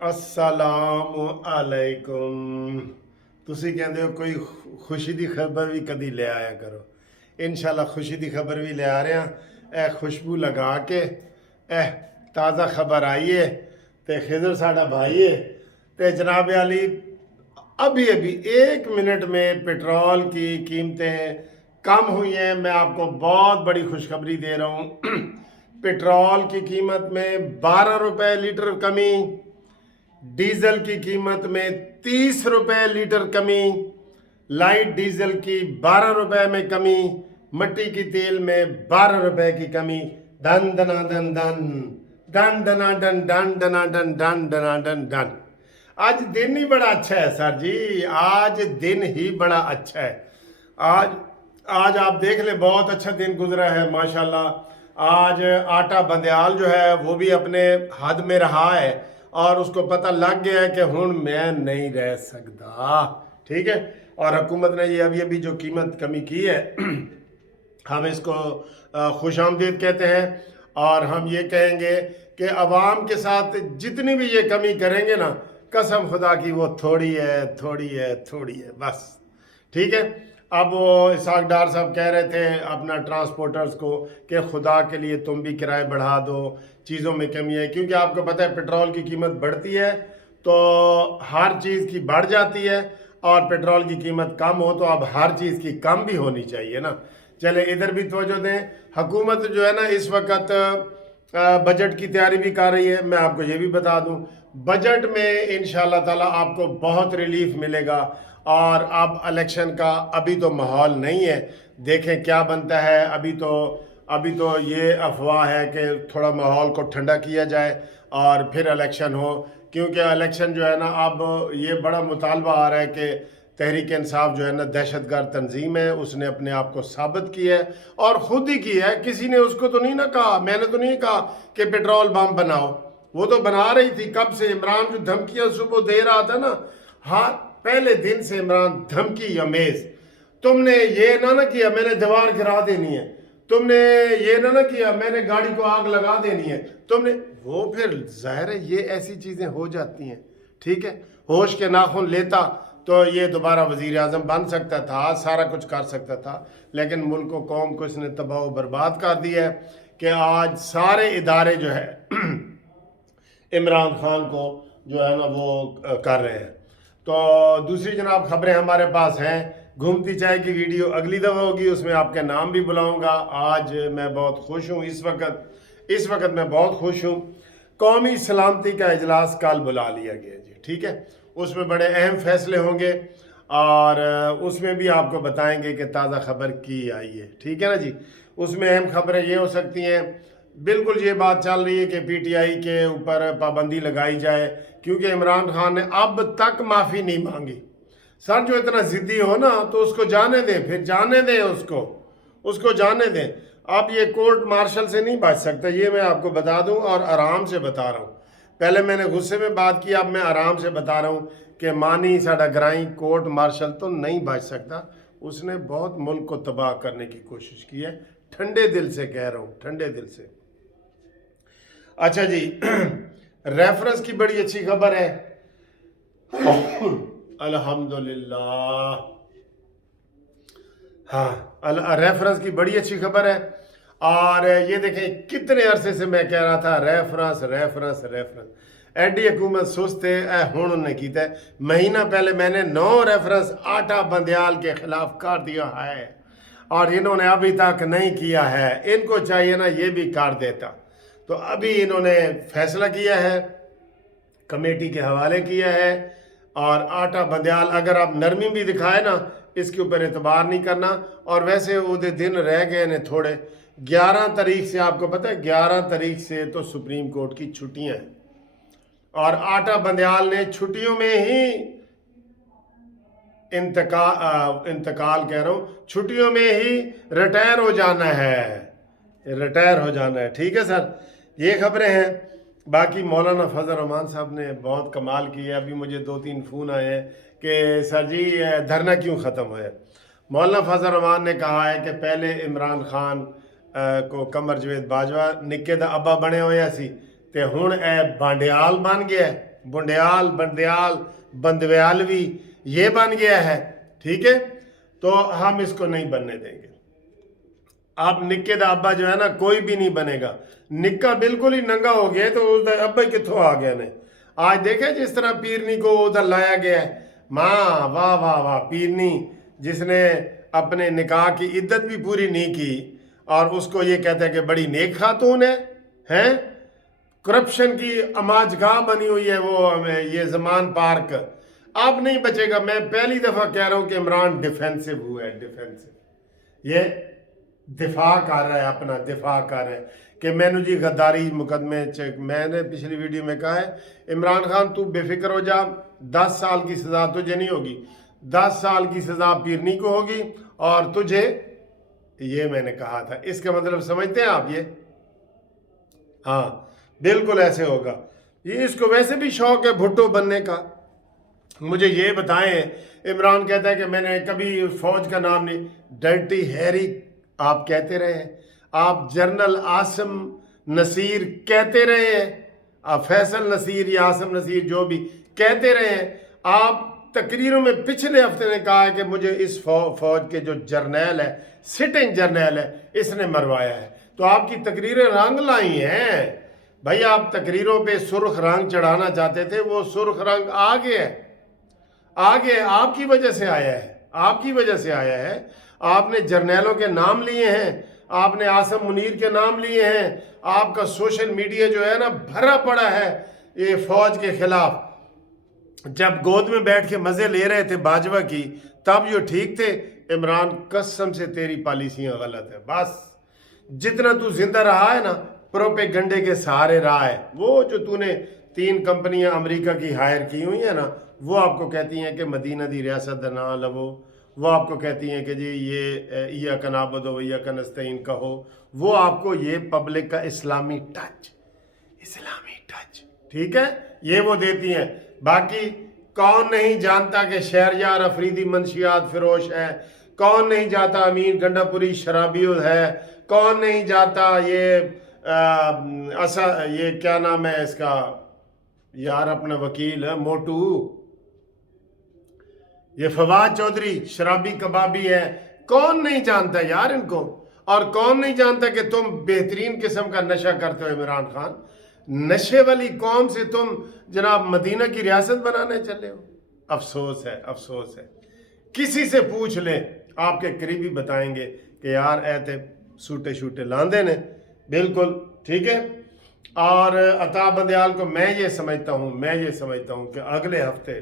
अस्सलामु अलैकुम। ਤੁਸੀਂ ਕਹਿੰਦੇ ਹੋ ਕੋਈ ਖੁਸ਼ੀ ਦੀ ਖਬਰ ਵੀ ਕਦੀ ਲੈ ਆਇਆ ਕਰੋ। ਇਨਸ਼ਾਅੱਲਾ ਖੁਸ਼ੀ ਦੀ ਖਬਰ ਵੀ ਲੈ ਆ ਰਹੇ ਹਾਂ। ਇਹ ਖੁਸ਼ਬੂ ਲਗਾ ਕੇ ਇਹ ਤਾज़ा खबर आई है तो खिजर साड़ा भाई है तो जनाब अली अभी अभी 1 मिनट में पेट्रोल की कीमतें कम हुई हैं। मैं आपको बहुत बड़ी खुशखबरी दे रहा हूँ। पेट्रोल की कीमत में 12 रुपए लीटर कमी, डीजल की कीमत में 30 रुपए लीटर कमी, लाइट डीजल की 12 रुपए में कमी, मट्टी की तेल में 12 रुपए की कमी। डन डना डन डन डन डना डन डन डना डन डन डना डन डन। आज दिन ही बड़ा अच्छा है सर जी, आज दिन ही बड़ा अच्छा है। आज आज आप देख ले बहुत अच्छा दिन गुजरा है माशाल्लाह। आज आटा बंदयाल जो है वो भी अपने हद में रहा है और उसको पता लग गया है कि हुण मैं नहीं रह सकता। ठीक है, और हुकूमत ने ये अभी अभी जो कीमत कमी की है हम इसको खुशामदीद कहते हैं। और हम ये कहेंगे कि अवाम के साथ जितनी भी ये कमी करेंगे ना, कसम खुदा की वो थोड़ी है थोड़ी है थोड़ी है बस। ठीक है, अब वो इसाक डार साहब कह रहे थे अपना ट्रांसपोर्टर्स को कि खुदा के लिए तुम भी किराए बढ़ा दो, चीज़ों में कमी है। क्योंकि आपको पता है पेट्रोल की कीमत बढ़ती है तो हर चीज़ की बढ़ जाती है, और पेट्रोल की कीमत कम हो तो अब हर चीज़ की कम भी होनी चाहिए ना। चले इधर भी तवज्जो दें। हुकूमत जो है ना इस वक्त बजट की तैयारी भी कर रही है। मैं आपको ये भी बता दूं, बजट में इंशाल्लाह ताला आपको बहुत रिलीफ मिलेगा। और अब इलेक्शन का अभी तो माहौल नहीं है, देखें क्या बनता है। अभी तो ये अफवाह है कि थोड़ा माहौल को ठंडा किया जाए और फिर इलेक्शन हो। क्योंकि इलेक्शन जो है ना, अब ये बड़ा मुतालबा आ रहा है कि तहरीक इंसाफ जो है ना दहशतगर्द तंजीम है, उसने अपने आप को साबित किया है और ख़ुद ही किया है। किसी ने उसको तो नहीं ना कहा, मैंने तो नहीं कहा कि पेट्रोल बम बनाओ, वो तो बना रही थी कब से। इमरान जो धमकियां सुबह दे रहा था ना, हाँ पहले दिन से इमरान धमकी अमेज। तुमने ये ना किया मैंने दीवार गिरा देनी है, तुमने ये ना किया मैंने गाड़ी को आग लगा देनी है, तुमने वो फिर जाहिर है ये ऐसी चीज़ें हो जाती हैं। ठीक है, होश के नाखून लेता तो ये दोबारा वज़ीर आज़म बन सकता था, सारा कुछ कर सकता था। लेकिन मुल्क को कौम को इसने तबाह बर्बाद कर दिया है कि आज सारे इदारे जो है इमरान खान को जो है ना वो कर रहे हैं। तो दूसरी जनाब खबरें हमारे पास हैं। घूमती चाय की वीडियो अगली दफ़ा होगी, उसमें आपके नाम भी बुलाऊंगा। आज मैं बहुत खुश हूँ, इस वक्त मैं बहुत खुश हूँ। कौमी सलामती का इजलास कल बुला लिया गया जी। ठीक है, उसमें बड़े अहम फैसले होंगे और उसमें भी आपको बताएंगे कि ताज़ा खबर की आई है। ठीक है ना जी, उसमें अहम खबरें ये हो सकती हैं। बिल्कुल ये बात चल रही है कि पीटीआई के ऊपर पाबंदी लगाई जाए, क्योंकि इमरान खान ने अब तक माफ़ी नहीं मांगी। सर जो इतना ज़िद्दी हो ना तो उसको जाने दें, फिर जाने दें उसको जाने दें। अब ये कोर्ट मार्शल से नहीं बच सकता, ये मैं आपको बता दूं और आराम से बता रहा हूँ। पहले मैंने गुस्से में बात की, अब मैं आराम से बता रहा हूँ कि मानी साडा ग्राई कोर्ट मार्शल तो नहीं बच सकता। उसने बहुत मुल्क को तबाह करने की कोशिश की है, ठंडे दिल से कह रहा हूँ, ठंडे दिल से। अच्छा जी रेफरेंस की बड़ी अच्छी खबर है अल्हम्दुलिल्लाह। हाँ, रेफरेंस की बड़ी अच्छी खबर है। और ये देखें कितने अरसे से मैं कह रहा था रेफरेंस रेफरेंस रेफरेंस। एडी हुकूमत सुस्त है, हुण उन्हें किया है। महीना पहले मैंने 9 रेफरेंस आटा बंदयाल के खिलाफ कर दिया है और इन्होंने अभी तक नहीं किया है। इनको चाहिए ना ये भी कर देता। तो अभी इन्होंने फैसला किया है, कमेटी के हवाले किया है। और आटा बंदयाल अगर आप नरमी भी दिखाए ना, इसके ऊपर एतबार नहीं करना। और वैसे वो दिन रह गए ने थोड़े, 11 तारीख से आपको पता है 11 तारीख से तो सुप्रीम कोर्ट की छुट्टियां हैं और आटा बंदयाल ने छुट्टियों में ही इंतकाल कह रहा हूँ, छुट्टियों में ही रिटायर हो जाना है। ठीक है सर, ये खबरें हैं। बाकी मौलाना फजल रहमान साहब ने बहुत कमाल किया। अभी मुझे 2-3 फ़ोन आए हैं कि सर जी धरना क्यों ख़त्म हुआ। मौलाना फजल रहमान ने कहा है कि पहले इमरान खान को कमर जवेद बाजवा निक्के दा अब्बा बने हुए सी ते हुण ए बांडियाल बन गया। बुंडियाल, बंडियाल, बंदव्यालवी ये बन गया है, ठीक है। तो हम इसको नहीं बनने देंगे। आप निक्के दा अब्बा जो है ना कोई भी नहीं बनेगा। निक्का बिल्कुल ही नंगा हो गया तो उसका अब्बा ही कित्थों आ गया ने। आज देखे जिस तरह पीरनी को उधर लाया गया है, माँ वाह वाह वाह, पीरनी जिसने अपने निकाह की इद्दत भी पूरी नहीं की और उसको ये कहते हैं कि बड़ी नेक खातून है, हैं? करप्शन की अमाजगाह बनी हुई है वो ये ज़मान पार्क। अब नहीं बचेगा। मैं पहली दफ़ा कह रहा हूँ कि इमरान डिफेंसिव हुआ है, डिफेंसिव। ये दिफा कर रहा है, अपना दिफा कर रहा है कि मैंने जी गद्दारी मुकदमे मैंने पिछली वीडियो में कहा है, इमरान खान तू बेफिक्र हो जा, 10 साल की सज़ा तुझे नहीं होगी, 10 साल की सज़ा पीरनी को होगी और तुझे, ये मैंने कहा था। इसका मतलब समझते हैं आप? ये हाँ बिल्कुल ऐसे होगा। ये इसको वैसे भी शौक है भुट्टो बनने का। मुझे ये बताएं, इमरान कहता है कि मैंने कभी फौज का नाम नहीं, डर्टी हैरी आप कहते रहे हैं, आप जनरल आसिम नसीर कहते रहे हैं, आप फैसल नसीर या आसिम नसीर जो भी कहते रहे हैं। आप तकरीरों में पिछले हफ्ते ने कहा है कि मुझे इस फौज के जो जर्नैल है, सिटिंग जर्नैल है, इसने मरवाया है। तो आपकी तकरीरें रंग लाई हैं भाई। आप तकरीरों पे सुर्ख रंग चढ़ाना चाहते थे, वो सुर्ख रंग आ गया है, आगे आपकी वजह से आया है, आपकी वजह से आया है। आपने जर्नैलों के नाम लिए हैं, आपने आसम मुनीर के नाम लिए हैं, आपका सोशल मीडिया जो है ना भरा पड़ा है ये फौज के खिलाफ। जब गोद में बैठ के मजे ले रहे थे बाजवा की तब जो ठीक थे। इमरान कसम से तेरी पॉलिसियां गलत है। बस जितना तू जिंदा रहा है ना प्रोपेगंडे के सहारे रहा है। वो जो तूने 3 कंपनियां अमेरिका की हायर की हुई है ना, वो आपको कहती हैं कि मदीना दी रियासत ना लवो, वो आपको कहती हैं कि जी ये या कनाबदो या कनस्तीन कहो। वो आपको ये पब्लिक का इस्लामी टच, ठीक है, ये वो देती हैं। बाकी कौन नहीं जानता कि शहरयार अफरीदी मंशियात फिरोश है, कौन नहीं जाता अमीन गंडापुरी शराबियो है, कौन नहीं जाता ये ये क्या नाम है इसका यार अपना वकील है मोटू, ये फवाद चौधरी शराबी कबाबी है। कौन नहीं जानता यार इनको। और कौन नहीं जानता कि तुम बेहतरीन किस्म का नशा करते हो इमरान खान। नशे वाली कौम से तुम जनाब मदीना की रियासत बनाने चले हो। अफसोस है, अफसोस है। किसी से पूछ ले, आपके करीबी बताएंगे कि यार ऐते सूटे शूटे लांदे ने। बिल्कुल ठीक है। और अता बंदयाल को मैं ये समझता हूँ कि अगले हफ्ते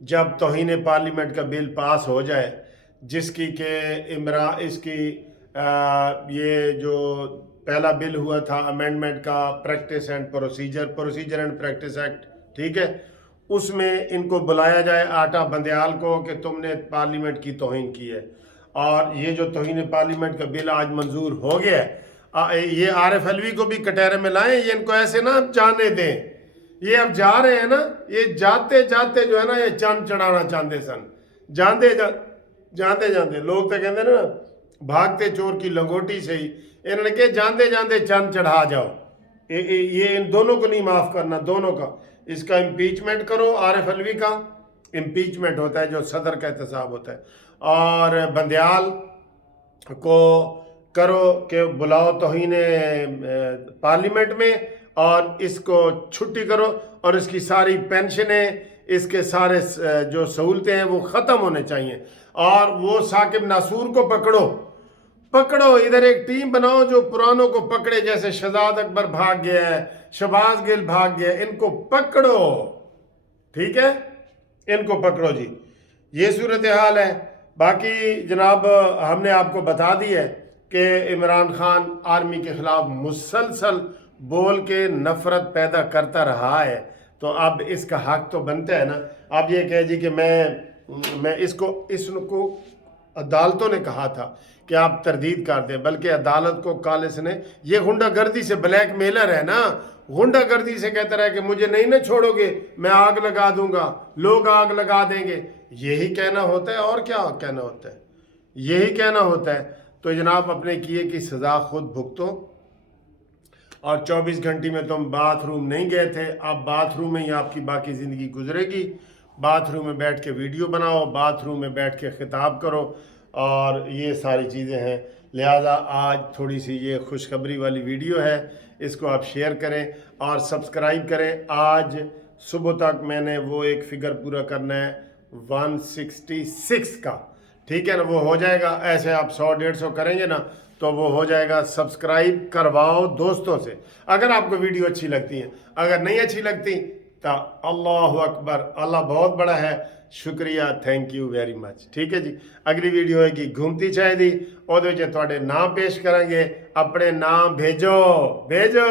जब तौहीन पार्लियामेंट का बिल पास हो जाए, जिसकी के ये जो पहला बिल हुआ था अमेंडमेंट का, प्रोसीजर एंड प्रैक्टिस एक्ट, ठीक है, उसमें इनको बुलाया जाए आटा बंदयाल को कि तुमने पार्लियामेंट की तौहीन की है। और ये जो तौहीन पार्लियामेंट का बिल आज मंजूर हो गया है, ये आरिफ अलवी को भी कटहरे में लाएं। ये इनको ऐसे ना जाने दें। ये अब जा रहे हैं ना, ये जाते जाते जो है ना ये चंद चढ़ाना चाहते सन। जाते जाते लोग तो कहते ना भागते चोर की लंगोटी से ही, इन्होंने कहा जाते जाते चंद चढ़ा जाओ। ये इन दोनों को नहीं माफ करना, दोनों का। इसका इम्पीचमेंट करो। आरिफ अलवी का इम्पीचमेंट होता है जो सदर का एहतसाब होता है, और बंदयाल को करो कि बुलाओ तौहीन पार्लियामेंट में और इसको छुट्टी करो, और इसकी सारी पेंशनें, इसके सारे जो सहूलतें हैं वो ख़त्म होने चाहिए। और वो साकिब नासूर को पकड़ो, इधर एक टीम बनाओ जो पुरानों को पकड़े, जैसे शहजाद अकबर भाग गया है, शहबाज गिल भाग गया, इनको पकड़ो, ठीक है, इनको पकड़ो जी। ये सूरत हाल है। बाकी जनाब हमने आपको बता दी है कि इमरान खान आर्मी के खिलाफ मुसलसल बोल के नफरत पैदा करता रहा है, तो अब इसका हक तो बनता है ना। अब ये कह जी कि मैं इसको अदालतों ने कहा था कि आप तरदीद कर दें, बल्कि अदालत को कालिस ने, ये गुंडागर्दी से ब्लैक मेलर है ना, गुंडागर्दी से कहता रहा कि मुझे नहीं ना छोड़ोगे मैं आग लगा दूंगा, लोग आग लगा देंगे। यही कहना होता है, और क्या कहना होता है, यही कहना होता है। तो जनाब अपने किए की सज़ा खुद भुगतो, और 24 घंटे में तुम बाथरूम नहीं गए थे, अब बाथरूम में ही आपकी बाकी ज़िंदगी गुजरेगी। बाथरूम में बैठ के वीडियो बनाओ, बाथरूम में बैठ के खिताब करो, और ये सारी चीज़ें हैं। लिहाजा आज थोड़ी सी ये खुशखबरी वाली वीडियो है, इसको आप शेयर करें और सब्सक्राइब करें। आज सुबह तक मैंने वो एक फ़िगर पूरा करना है 166 का, ठीक है ना, वो हो जाएगा। ऐसे आप 100-150 करेंगे ना तो वो हो जाएगा। सब्सक्राइब करवाओ दोस्तों से अगर आपको वीडियो अच्छी लगती है, अगर नहीं अच्छी लगती तो अल्लाह अकबर, अल्लाह बहुत बड़ा है, शुक्रिया, थैंक यू वेरी मच। ठीक है जी, अगली वीडियो है कि घूमती चाय दी, ਉਹਦੇ ਵਿੱਚ ਤੁਹਾਡੇ ਨਾਮ ਪੇਸ਼ ਕਰਾਂਗੇ, ਆਪਣੇ ਨਾਮ भेजो भेजो।